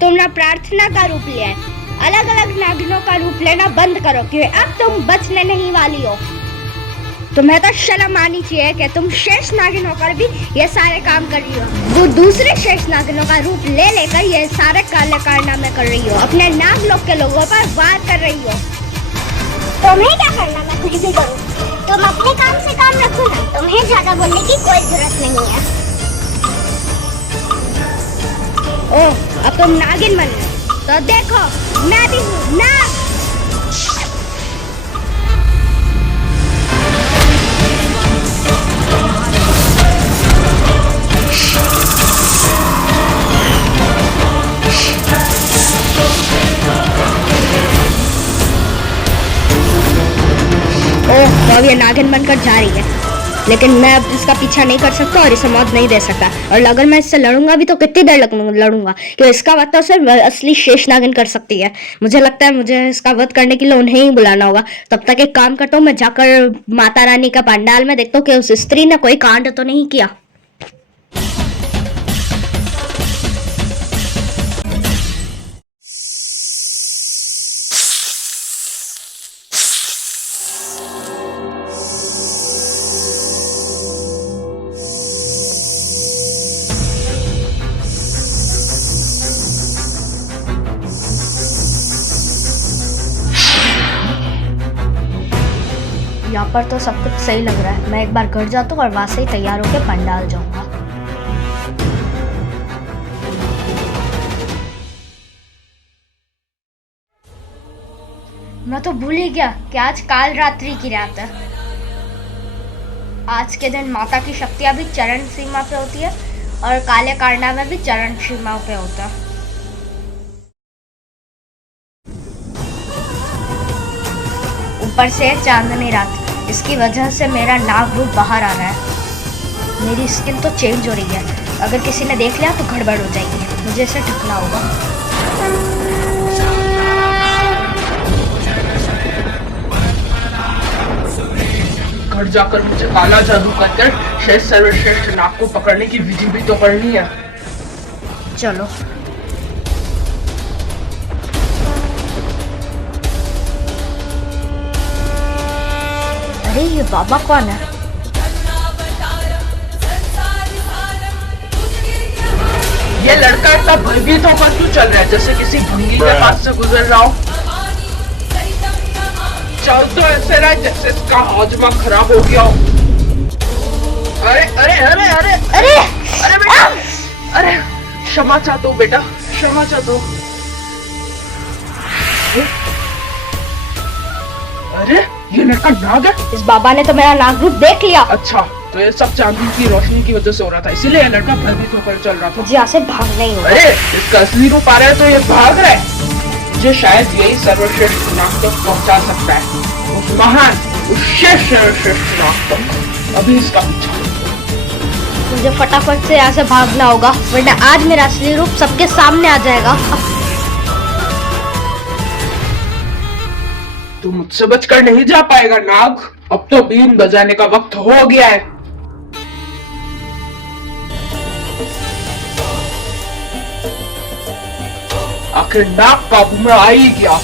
तुम ना प्रार्थना का रूप लिया है, अलग अलग नागिनों का रूप लेना बंद करो, क्योंकि अब तुम बचने नहीं वाली हो। तुम्हें तो शर्म आनी चाहिए कि तुम शेष नागिन होकर भी ये सारे काम कर रही हो। वो दूसरे शेष नागिनों का रूप ले लेकर ये सारे काले कारनामे कर रही हो, अपने नागलोक के लोगों पर वार कर रही हो। तुम्हें क्या करना, मैं कुछ भी करूँ। तुम अपने काम से काम रखो ना, तुम्हें ज्यादा बोलने की कोई जरूरत नहीं है। ओह, अब तुम नागिन बन गई, तो देखो मैं भी हूँ नाग। ओह, अब ये नागिन बनकर जा रही है, लेकिन मैं अब इसका पीछा नहीं कर सकता और इसे मौत नहीं दे सकता। और अगर मैं इससे लड़ूंगा भी तो कितनी देर लड़ूंगा, क्योंकि इसका वध तो सिर्फ असली शेष नागिन कर सकती है। मुझे लगता है मुझे इसका वध करने के लिए उन्हें ही बुलाना होगा। तब तक एक काम करता हूँ, मैं जाकर माता रानी का पंडाल में देखता हूँ कि उस स्त्री ने कोई कांड तो नहीं किया। यहाँ पर तो सब कुछ सही लग रहा है। मैं एक बार घर जाता हूँ और वहां से ही तैयार होकर पंडाल जाऊंगा। मैं तो भूल ही गया कि आज काल रात्रि की रात है। आज के दिन माता की शक्तियां भी चरण सीमा पे होती है और काले कारनामे भी चरण सीमा पे होता है। ऊपर से चांदनी रात, इसकी वजह से मेरा नाग रूप बाहर आ रहा है। मेरी स्किन तो चेंज हो रही है। अगर किसी ने देख लिया तो गड़बड़ हो जाएगी। मुझे इसे ढकना होगा। घर जाकर मुझे काला जादू कर शेष सर्वश्रेष्ठ नाग को पकड़ने की विधि भी तो करनी है। चलो। अरे ये बाबा कौन है? ये लड़का इतना भयभीत होकर क्यों चल रहा है, जैसे किसी भंगी के पास से गुजर रहा हो। चल तो ऐसे रहा जैसे इसका हाजमा खराब हो गया हो। अरे अरे अरे अरे अरे अरे बेटा, अरे क्षमा चाहता हूँ बेटा, क्षमा चाहता हूँ। अरे ये लड़का नाग है। इस बाबा ने तो मेरा नाग रूप देख लिया। अच्छा, तो ये सब चांदी की रोशनी की वजह से हो रहा था, इसीलिए ये लड़का भयभीत होकर चल रहा था। जी यहाँ से भाग नहीं होगा। अरे इसका असली रूप आ रहा है तो ये भाग रहा है। मुझे शायद यही सर्वश्रेष्ठ नाग तक पहुंचा सकता है, उस महान, उस शेष सर्वश्रेष्ठ नाग तक। अभी इसका पीछा। मुझे फटाफट से यहाँ से भागना होगा, वरना आज मेरा असली रूप सबके सामने आ जाएगा। तू मुझसे बचकर नहीं जा पाएगा नाग। अब तो बीन बजाने का वक्त हो गया है। आखिर नाग काबू में आ ही गया।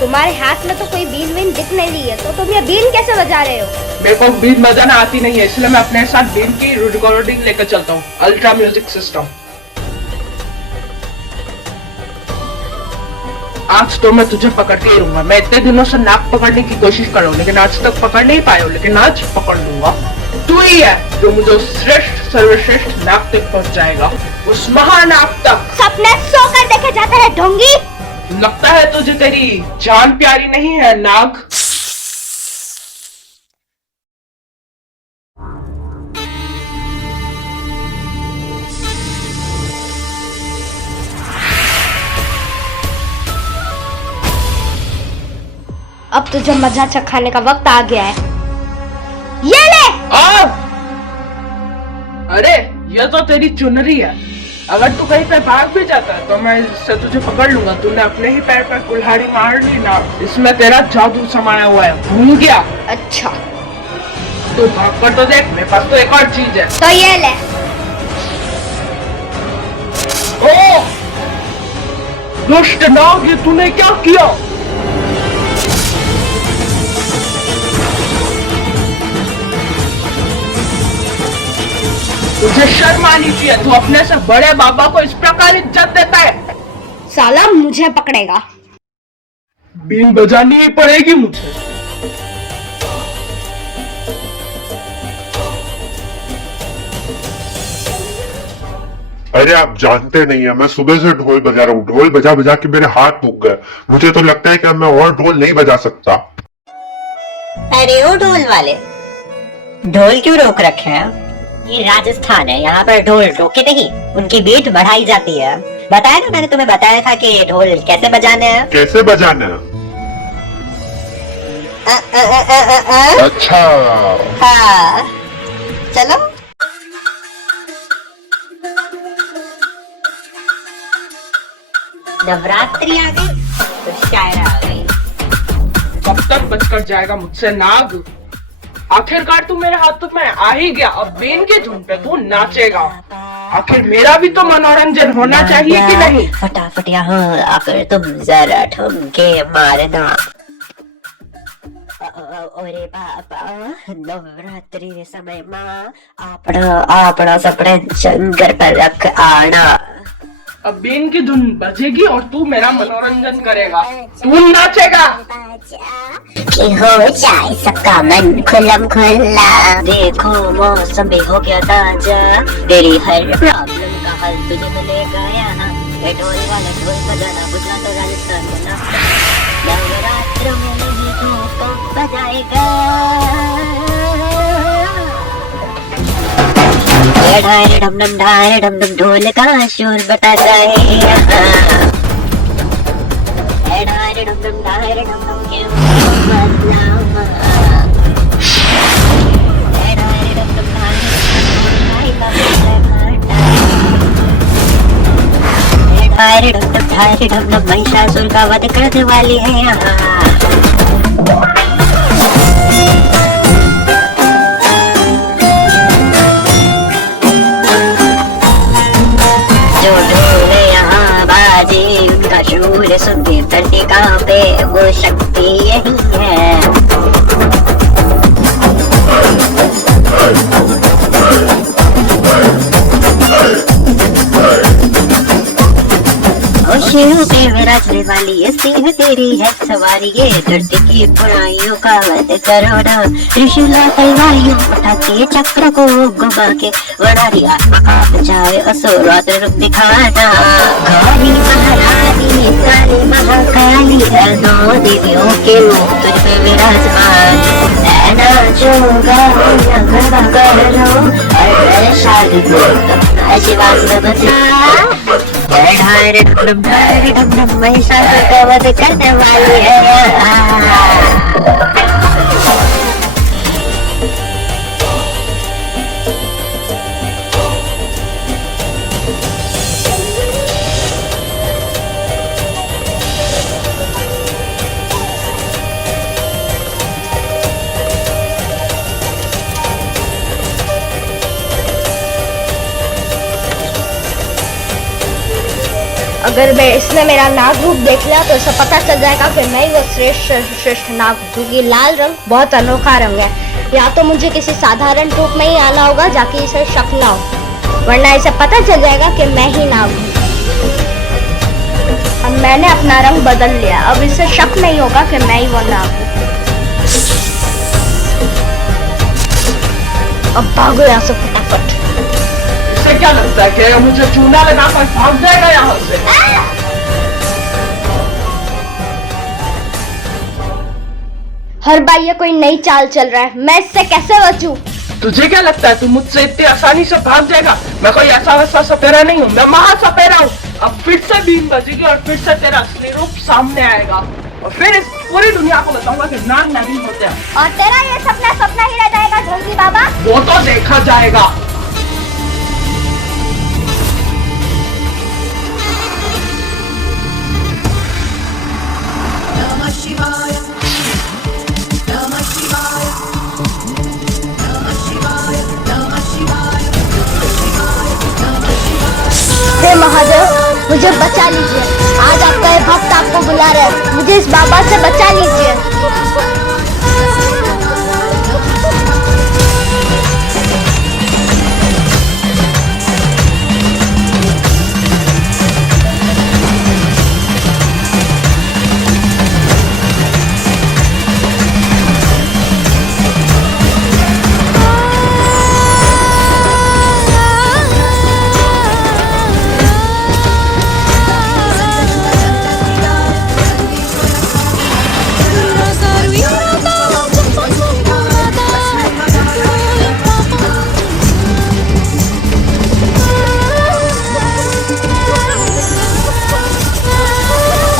तुम्हारे हाथ में तो कोई बीन वीन दिख नहीं रही है, तो तुम ये बीन कैसे बजा रहे हो? मेरे को बीन बजाना आती नहीं है, इसलिए मैं अपने साथ बीन की रिकॉर्डिंग लेकर चलता हूँ। Ultra music system. आज तो मैं तुझे पकड़ के ही रहूंगा। मैं इतने दिनों से नाग पकड़ने की कोशिश कर रहा हूँ, लेकिन आज तक पकड़ नहीं पाया हूँ, लेकिन आज पकड़ लूंगा। तू ही है जो मुझे उस श्रेष्ठ सर्वश्रेष्ठ नाग तक पहुंचाएगा, उस महानाग तक। सपने सोकर देखे जाते हैं ढोंगी। लगता है तुझे तेरी जान प्यारी नहीं है नाग। अब तुझे मजा चखाने का वक्त आ गया है। ये ले। अरे ये तो तेरी चुनरी है। अगर तू कहीं पे भाग भी जाता है तो मैं इससे तुझे पकड़ लूंगा। तूने अपने ही पैर पर कुल्हाड़ी मार ली ना, इसमें तेरा जादू समाया हुआ है, भूल गया? अच्छा तू भाग कर तो देख, मेरे पास तो एक और चीज है। तो ये ले। ओ दुष्ट नाग, ये तूने क्या किया? तुझे शर्म आनी चाहिए, तू अपने से बड़े बाबा को इस प्रकार इज्जत देता है। साला मुझे पकड़ेगा। बीन बजानी ही पड़ेगी मुझे। अरे आप जानते नहीं है, मैं सुबह से ढोल बजा रहा हूँ। ढोल बजा बजा के मेरे हाथ दुख गए। मुझे तो लगता है कि अब मैं और ढोल नहीं बजा सकता। अरे ओ ढोल वाले, ढोल क्यों रोक रखे हैं? ये राजस्थान है, यहाँ पर ढोल रोके नहीं, उनकी बीट बढ़ाई जाती है। बताया ना, मैंने तुम्हें बताया था कि ढोल कैसे बजाने हैं। कैसे बजाना है? अच्छा हाँ चलो। नवरात्रि आ गई तो शायरा आ गई। कब तक बचकर जाएगा मुझसे नाग? आखिरकार तू मेरे हाथों में आ ही गया। अब बीन की धुन पे तू नाचेगा। आखिर मेरा भी तो मनोरंजन होना चाहिए कि नहीं? फटाफट यहाँ आकर तुम जरा ठुमके मारना। अरे बाबा, नवरात्रि समय में आपड़ा सपने शंकर पर रख आना। अब बीन की धुन बजेगी और तू मेरा मनोरंजन करेगा, तू नाचेगा। कि हो जाए सबका मन खुलम खुला। देखो मौसम भी हो गया ताजा, तेरी हर प्रॉब्लम का हल तुझे मिलेगा यहाँ। ये ढोल वाला ढोल बजाना बुझना तो राजस्थान में ना। नवरात्र में नहीं तो बजाएगा। ढाई डम डम ढाई डम डम ढोल का शोर बताता है यहाँ। ढाई डम डम ढाई डम डम क्यों बदलावा। ढाई डम डम ढाई डम डम ढाई डम डम महिषासुर का वध करने वाली है यहाँ। उनका शूर सुन के धरती कांपे, वो शक्ति यही है। शिव पे विराजने वाली ये सिंह तेरी है सवारी। ये धरती की बुराइयों का वध करो ना। त्रिशूला तलवारियों उठाती है चक्र को घुमा के, वनारी आत्मा आप जाए असुरात्र रूप दिखाना। काली महारानी काली महाकाली, नौ देवियों के रूप तुझ पे विराजमान। नाचोगा गरबा करो और शादी को शिवा सब महिषासुर का वध करने वाली है। अगर मैं इसने मेरा नाग रूप देख लिया तो इसे पता चल जाएगा कि मैं ही वो श्रेष्ठ नाग हूँ, क्योंकि लाल रंग बहुत अनोखा रंग है। या तो मुझे किसी साधारण रूप में ही आना होगा जाके इसे शक ना हो, वरना इसे पता चल जाएगा कि मैं ही नाग हूँ। अब मैंने अपना रंग बदल लिया, अब इसे शक नहीं होगा कि मैं ही वो नाग हूँ। अब भागो यहाँ से फटाफट। इसे क्या लगता है कि मुझे चूना लगा कर भाग जाएगा यहाँ से? हर बार ये कोई नई चाल चल रहा है, मैं इससे कैसे बचूं? तुझे क्या लगता है तू मुझसे इतनी आसानी से भाग जाएगा? मैं कोई ऐसा वैसा सपेरा नहीं हूँ, मैं महासपेरा हूँ। अब फिर से बीन बजेगी और फिर से तेरा असली रूप सामने आएगा और फिर इस पूरी दुनिया को बताऊंगा कि नाग नहीं होते हैं। और तेरा ये सपना ही रह जाएगा ढोलकी बाबा। वो तो देखा जाएगा। मुझे बचा लीजिए। आज आपका ये भक्त आपको बुला रहा है, मुझे इस बाबा से बचा लीजिए।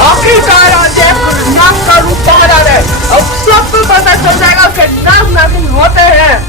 आखिरकार आज एक नाग का रूप बाहर आ रहा है। अब सबको पता चल जाएगा कि नाग नागिन होते हैं।